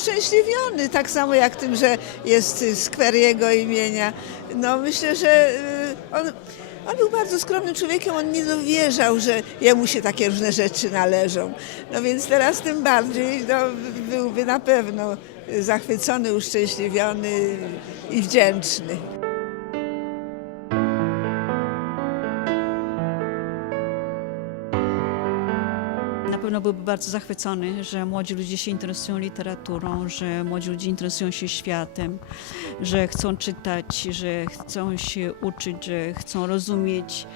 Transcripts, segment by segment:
uszczęśliwiony, tak samo jak tym, że jest skwer jego imienia. No myślę, że y, on, on był bardzo skromnym człowiekiem, on nie dowierzał, że jemu się takie różne rzeczy należą. No więc teraz tym bardziej no, byłby na pewno zachwycony, uszczęśliwiony i wdzięczny. Pewno byłby bardzo zachwycony, że młodzi ludzie się interesują literaturą, że młodzi ludzie interesują się światem, że chcą czytać, że chcą się uczyć, że chcą rozumieć,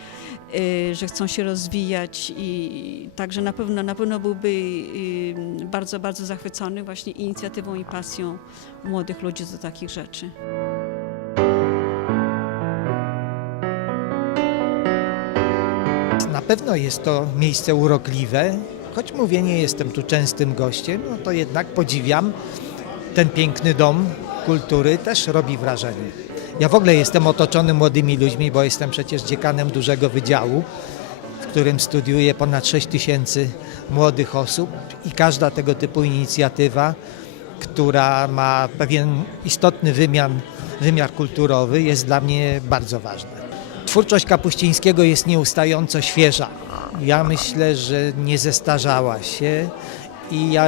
y, że chcą się rozwijać i także na pewno, na pewno byłby y, bardzo, bardzo zachwycony właśnie inicjatywą i pasją młodych ludzi do takich rzeczy. Na pewno jest to miejsce urokliwe, choć mówię, nie jestem tu częstym gościem, no to jednak podziwiam ten piękny dom kultury, też robi wrażenie. Ja w ogóle jestem otoczony młodymi ludźmi, bo jestem przecież dziekanem dużego wydziału, w którym studiuje ponad 6 tysięcy młodych osób i każda tego typu inicjatywa, która ma pewien istotny wymiar kulturowy, jest dla mnie bardzo ważna. Twórczość Kapuścińskiego jest nieustająco świeża. Ja myślę, że nie zestarzała się i ja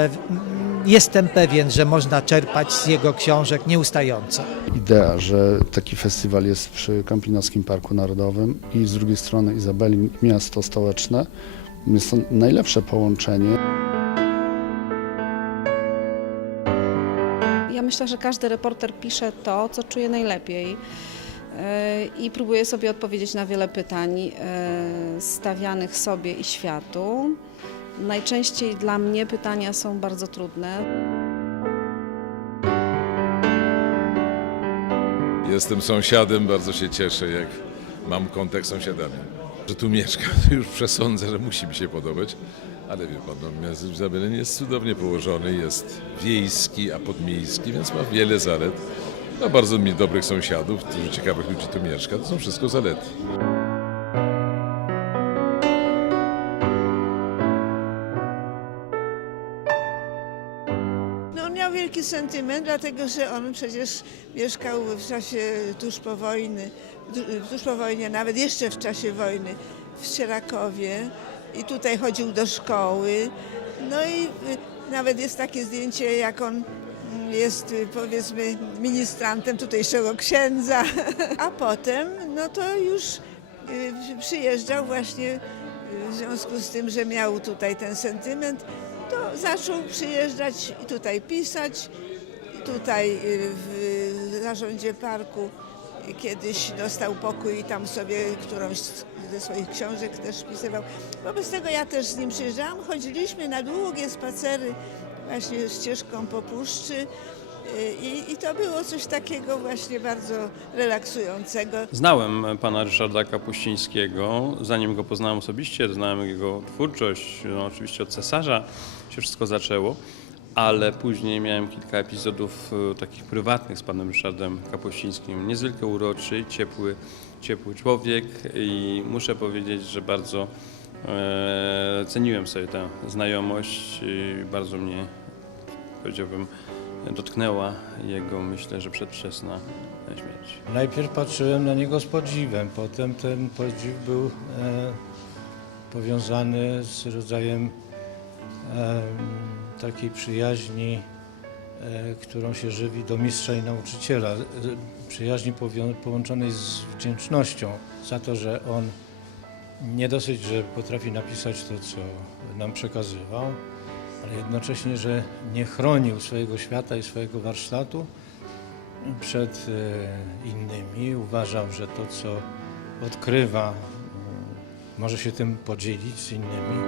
jestem pewien, że można czerpać z jego książek nieustająco. idea, że taki festiwal jest przy Kampinowskim Parku Narodowym i z drugiej strony Izabeli miasto stołeczne. Jest to najlepsze połączenie. Ja myślę, że każdy reporter pisze to, co czuje najlepiej i próbuje sobie odpowiedzieć na wiele pytań yy, stawianych sobie i światu. Najczęściej dla mnie pytania są bardzo trudne. Jestem sąsiadem, bardzo się cieszę, jak mam kontakt z sąsiadami. Że tu mieszka, to już przesądzę, że musi mi się podobać. Ale wie pan, no, miasto Izabelin jest cudownie położony, jest wiejski, a podmiejski, więc ma wiele zalet. Ma bardzo mi dobrych sąsiadów, dużo ciekawych ludzi tu mieszka. To są wszystko zalety. No on miał wielki sentyment, dlatego że on przecież mieszkał w czasie tuż po wojny, tuż po wojnie, nawet jeszcze w czasie wojny w Sierakowie i tutaj chodził do szkoły. No i y, nawet jest takie zdjęcie, jak on jest y, powiedzmy ministrantem tutejszego księdza, a potem no to już y, przyjeżdżał właśnie y, w związku z tym, że miał tutaj ten sentyment, to zaczął przyjeżdżać i tutaj pisać. Tutaj w zarządzie parku kiedyś dostał pokój i tam sobie którąś ze swoich książek też pisywał. Wobec tego ja też z nim przyjeżdżałam. Chodziliśmy na długie spacery właśnie ścieżką po puszczy y, i, i to było coś takiego właśnie bardzo relaksującego. Znałem pana Ryszarda Kapuścińskiego, zanim go poznałem osobiście, znałem jego twórczość, no oczywiście od cesarza się wszystko zaczęło, ale później miałem kilka epizodów e, takich prywatnych z panem Ryszardem Kapuścińskim. Niezwykle uroczy, ciepły, ciepły człowiek i muszę powiedzieć, że bardzo e, ceniłem sobie tę znajomość bardzo mnie, powiedziałbym, dotknęła jego, myślę, że przedwczesna śmierć. Najpierw patrzyłem na niego z podziwem, potem ten podziw był e, powiązany z rodzajem e, takiej przyjaźni, e, którą się żywi do mistrza i nauczyciela. E, Przyjaźni połączonej z wdzięcznością za to, że on nie dosyć, że potrafi napisać to, co nam przekazywał, ale jednocześnie, że nie chronił swojego świata i swojego warsztatu, przed e, innymi. Uważał, że to, co odkrywa, m, może się tym podzielić z innymi.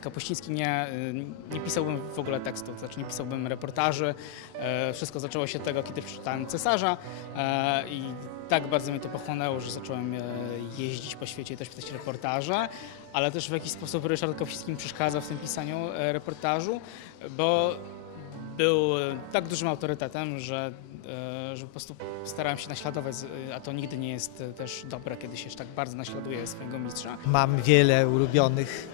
Kapuściński, nie, y, nie pisałbym w ogóle tekstów, znaczy nie pisałbym reportaży. E, Wszystko zaczęło się od tego, kiedy przeczytałem Cesarza e, i tak bardzo mnie to pochłonęło, że zacząłem e, jeździć po świecie i też pisać reportaże, ale też w jakiś sposób Ryszard Kapuściński mi przeszkadzał w tym pisaniu reportażu, bo był tak dużym autorytetem, że że po prostu starałem się naśladować, a to nigdy nie jest też dobre, kiedy się tak bardzo naśladuje swojego mistrza. Mam wiele ulubionych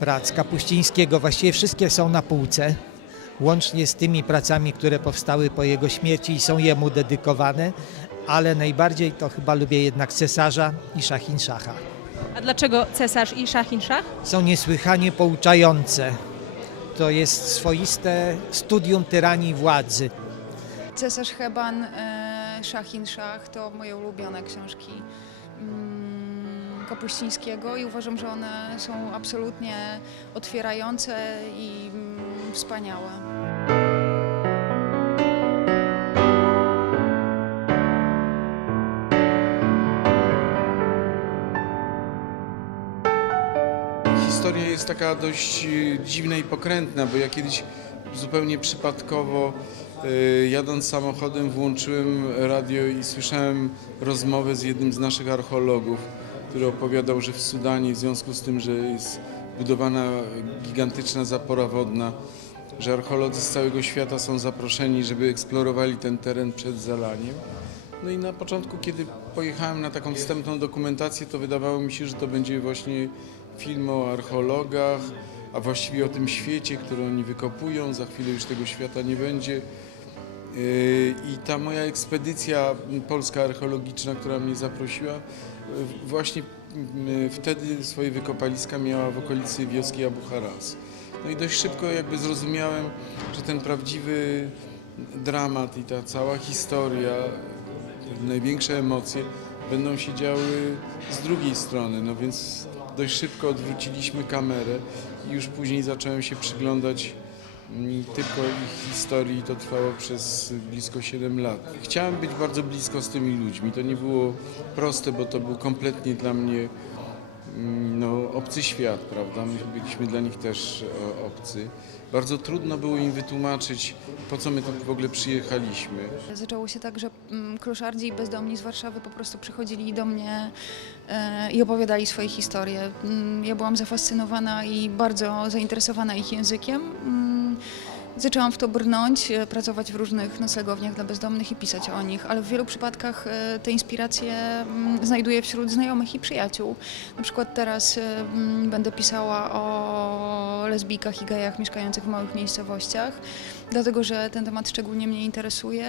prac Kapuścińskiego, właściwie wszystkie są na półce, łącznie z tymi pracami, które powstały po jego śmierci i są jemu dedykowane, ale najbardziej to chyba lubię jednak Cesarza i Szachin Szacha. A dlaczego cesarz i szachin szach? Są niesłychanie pouczające. To jest swoiste studium tyranii władzy. Cesarz Heban, e, Szachin Szach to moje ulubione książki mm, Kapuścińskiego i uważam, że one są absolutnie otwierające i mm, wspaniałe. Historia jest taka dość e, dziwna i pokrętna, bo ja kiedyś zupełnie przypadkowo e, jadąc samochodem włączyłem radio i słyszałem rozmowę z jednym z naszych archeologów, który opowiadał, że w Sudanie w związku z tym, że jest budowana gigantyczna zapora wodna, że archeolodzy z całego świata są zaproszeni, żeby eksplorowali ten teren przed zalaniem. No i na początku, kiedy pojechałem na taką wstępną dokumentację, to wydawało mi się, że to będzie właśnie film o archeologach, a właściwie o tym świecie, który oni wykopują. Za chwilę już tego świata nie będzie. Yy, I ta moja ekspedycja polska archeologiczna, która mnie zaprosiła, właśnie yy, wtedy swoje wykopaliska miała w okolicy wioski Abu Haras. No i dość szybko jakby zrozumiałem, że ten prawdziwy dramat i ta cała historia, największe emocje będą się działy z drugiej strony. No więc dość szybko odwróciliśmy kamerę i już później zacząłem się przyglądać mm, tylko ich historii. To trwało przez blisko 7 lat. Chciałem być bardzo blisko z tymi ludźmi. To nie było proste, bo to był kompletnie dla mnie mm, no, obcy świat, prawda? My byliśmy dla nich też e, obcy. Bardzo trudno było im wytłumaczyć, po co my tu w ogóle przyjechaliśmy. Zaczęło się tak, że mm, kloszardzi i bezdomni z Warszawy po prostu przychodzili do mnie e, i opowiadali swoje historie. Mm, Ja byłam zafascynowana i bardzo zainteresowana ich językiem. Zaczęłam w to brnąć, e, pracować w różnych noclegowniach dla bezdomnych i pisać o nich, ale w wielu przypadkach e, te inspiracje mm, znajduję wśród znajomych i przyjaciół. Na przykład teraz e, mm, będę pisała o lesbijkach i gejach mieszkających w małych miejscowościach, dlatego że ten temat szczególnie mnie interesuje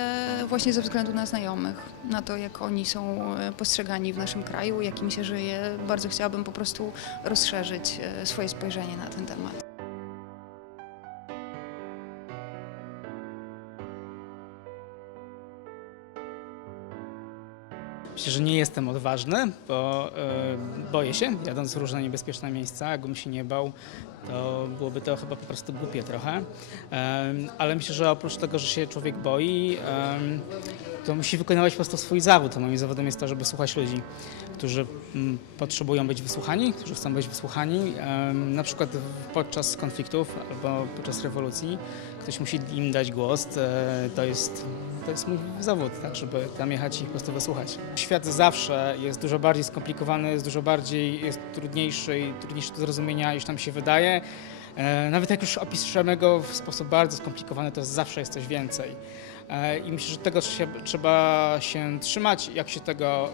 właśnie ze względu na znajomych, na to jak oni są postrzegani w naszym kraju, jak im się żyje. Bardzo chciałabym po prostu rozszerzyć swoje spojrzenie na ten temat. Myślę, że nie jestem odważny, bo e, boję się, jadąc w różne niebezpieczne miejsca. Jakbym się nie bał, to byłoby to chyba po prostu głupie trochę. Em, ale myślę, że oprócz tego, że się człowiek boi, em, to musi wykonywać po prostu swój zawód. Moim zawodem jest to, żeby słuchać ludzi, którzy mm, potrzebują być wysłuchani, którzy chcą być wysłuchani. Na przykład podczas konfliktów albo podczas rewolucji ktoś musi im dać głos. E, To jest, to jest mój zawód, tak, żeby tam jechać i po prostu wysłuchać. Świat zawsze jest dużo bardziej skomplikowany, jest dużo bardziej, jest trudniejszy i trudniejszy do zrozumienia niż nam się wydaje. E, Nawet jak już opiszemy go w sposób bardzo skomplikowany, to zawsze jest coś więcej. E, I myślę, że tego się, trzeba się trzymać. Jak się, tego,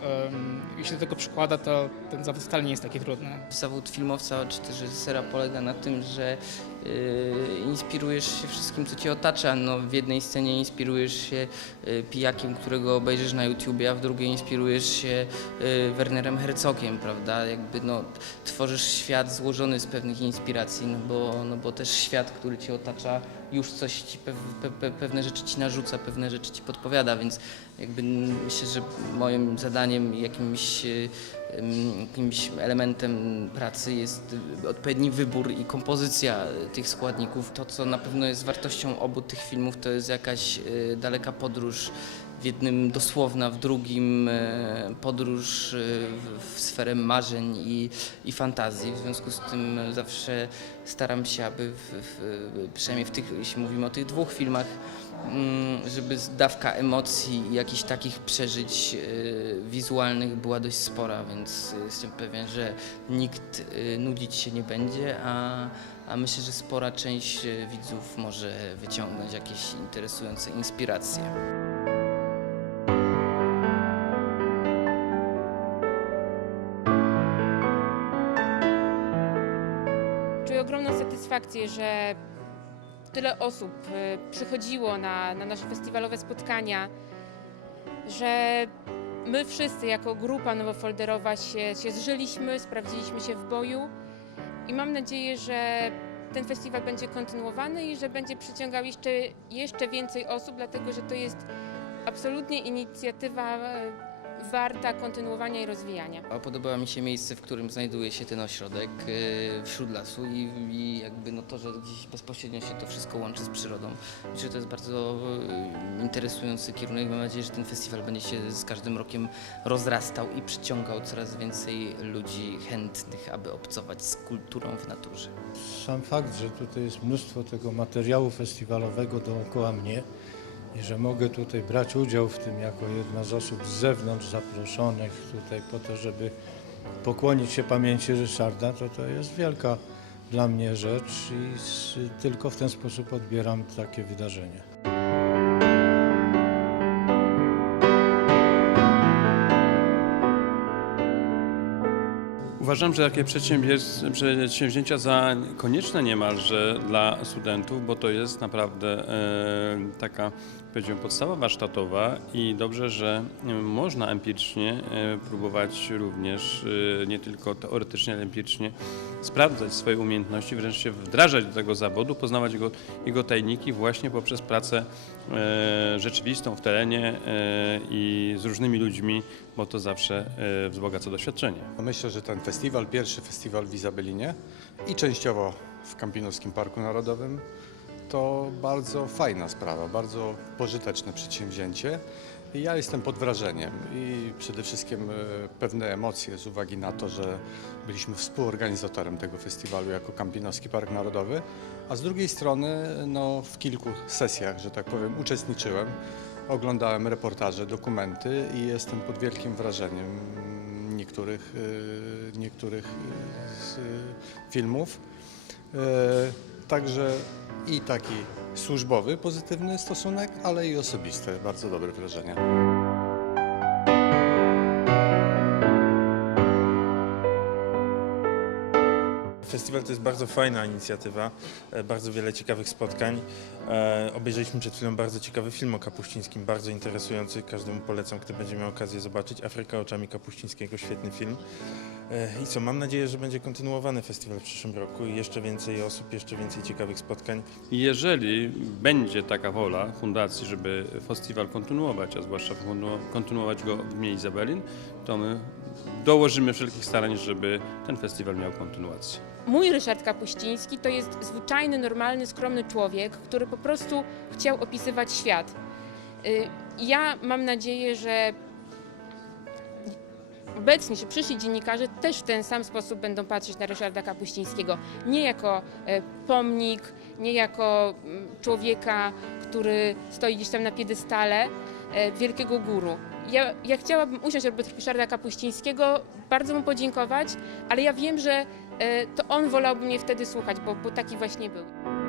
jak się do tego przykłada, to ten zawód wcale nie jest taki trudny. Zawód filmowca czy też reżysera polega na tym, że inspirujesz się wszystkim, co cię otacza. No, w jednej scenie inspirujesz się y, pijakiem, którego obejrzysz na YouTubie, a w drugiej inspirujesz się y, Wernerem Herzogiem, prawda? Jakby no, tworzysz świat złożony z pewnych inspiracji, no bo, no bo też świat, który cię otacza, już coś ci, pew, pe, pe, pewne rzeczy ci narzuca, pewne rzeczy ci podpowiada, więc jakby myślę, że moim zadaniem jakimś y, jakimś elementem pracy jest odpowiedni wybór i kompozycja tych składników. To, co na pewno jest wartością obu tych filmów, to jest jakaś y, daleka podróż w jednym dosłowna, w drugim e, podróż e, w, sferę marzeń i, i fantazji. W związku z tym zawsze staram się, aby w, w, przynajmniej w tych, jeśli mówimy o tych dwóch filmach, żeby dawka emocji i jakichś takich przeżyć e, wizualnych była dość spora, więc jestem pewien, że nikt e, nudzić się nie będzie, a, a myślę, że spora część e, widzów może wyciągnąć jakieś interesujące inspiracje. Czuję ogromną satysfakcję, że tyle osób y, przychodziło na, na nasze festiwalowe spotkania, że my wszyscy jako grupa nowofolderowa się, się zżyliśmy, sprawdziliśmy się w boju i mam nadzieję, że ten festiwal będzie kontynuowany i że będzie przyciągał jeszcze, jeszcze więcej osób, dlatego że to jest absolutnie inicjatywa e, warta kontynuowania i rozwijania. A Podoba mi się miejsce, w którym znajduje się ten ośrodek e, wśród lasu i, i jakby no to, że gdzieś bezpośrednio się to wszystko łączy z przyrodą. Myślę, że to jest bardzo e, interesujący kierunek. Mam nadzieję, że ten festiwal będzie się z każdym rokiem rozrastał i przyciągał coraz więcej ludzi chętnych, aby obcować z kulturą w naturze. Sam fakt, że tutaj jest mnóstwo tego materiału festiwalowego dookoła mnie i że mogę tutaj brać udział w tym jako jedna z osób z zewnątrz zaproszonych tutaj po to, żeby pokłonić się pamięci Ryszarda, to to jest wielka dla mnie rzecz i tylko w ten sposób odbieram takie wydarzenie. Uważam, że takie przedsięwzięcia za konieczne niemalże dla studentów, bo to jest naprawdę e, taka, powiedziałbym, podstawa warsztatowa i dobrze, że e, można empirycznie e, próbować również, e, nie tylko teoretycznie, ale empirycznie sprawdzać swoje umiejętności, wręcz się wdrażać do tego zawodu, poznawać jego, jego tajniki właśnie poprzez pracę rzeczywistą w terenie i z różnymi ludźmi, bo to zawsze wzbogaca doświadczenie. Myślę, że ten festiwal, pierwszy festiwal w Izabelinie i częściowo w Kampinoskim Parku Narodowym to bardzo fajna sprawa, bardzo pożyteczne przedsięwzięcie. I Ja jestem pod wrażeniem i przede wszystkim e, pewne emocje z uwagi na to, że byliśmy współorganizatorem tego festiwalu jako Kampinoski Park Narodowy, a z drugiej strony no, w kilku sesjach, że tak powiem, uczestniczyłem. Oglądałem reportaże, dokumenty i jestem pod wielkim wrażeniem niektórych, e, niektórych z filmów. E, Także i taki służbowy, pozytywny stosunek, ale i osobiste, bardzo dobre wrażenia. Festiwal to jest bardzo fajna inicjatywa, e, bardzo wiele ciekawych spotkań. E, Obejrzeliśmy przed chwilą bardzo ciekawy film o Kapuścińskim, bardzo interesujący. Każdemu polecam, kto będzie miał okazję zobaczyć. Afryka oczami Kapuścińskiego, świetny film. E, I co, mam nadzieję, że będzie kontynuowany festiwal w przyszłym roku i jeszcze więcej osób, jeszcze więcej ciekawych spotkań. Jeżeli będzie taka wola fundacji, żeby festiwal kontynuować, a zwłaszcza kontynu- kontynuować go w gminie Izabelin, to my dołożymy wszelkich starań, żeby ten festiwal miał kontynuację. Mój Ryszard Kapuściński to jest zwyczajny, normalny, skromny człowiek, który po prostu chciał opisywać świat. Y, Ja mam nadzieję, że obecni czy przyszli dziennikarze też w ten sam sposób będą patrzeć na Ryszarda Kapuścińskiego. Nie jako e, pomnik, nie jako mm, człowieka, który stoi gdzieś tam na piedestale e, wielkiego guru. Ja, ja chciałabym usiąść obok Ryszarda Kapuścińskiego, bardzo mu podziękować, ale ja wiem, że e, to on wolałby mnie wtedy słuchać, bo, bo taki właśnie był.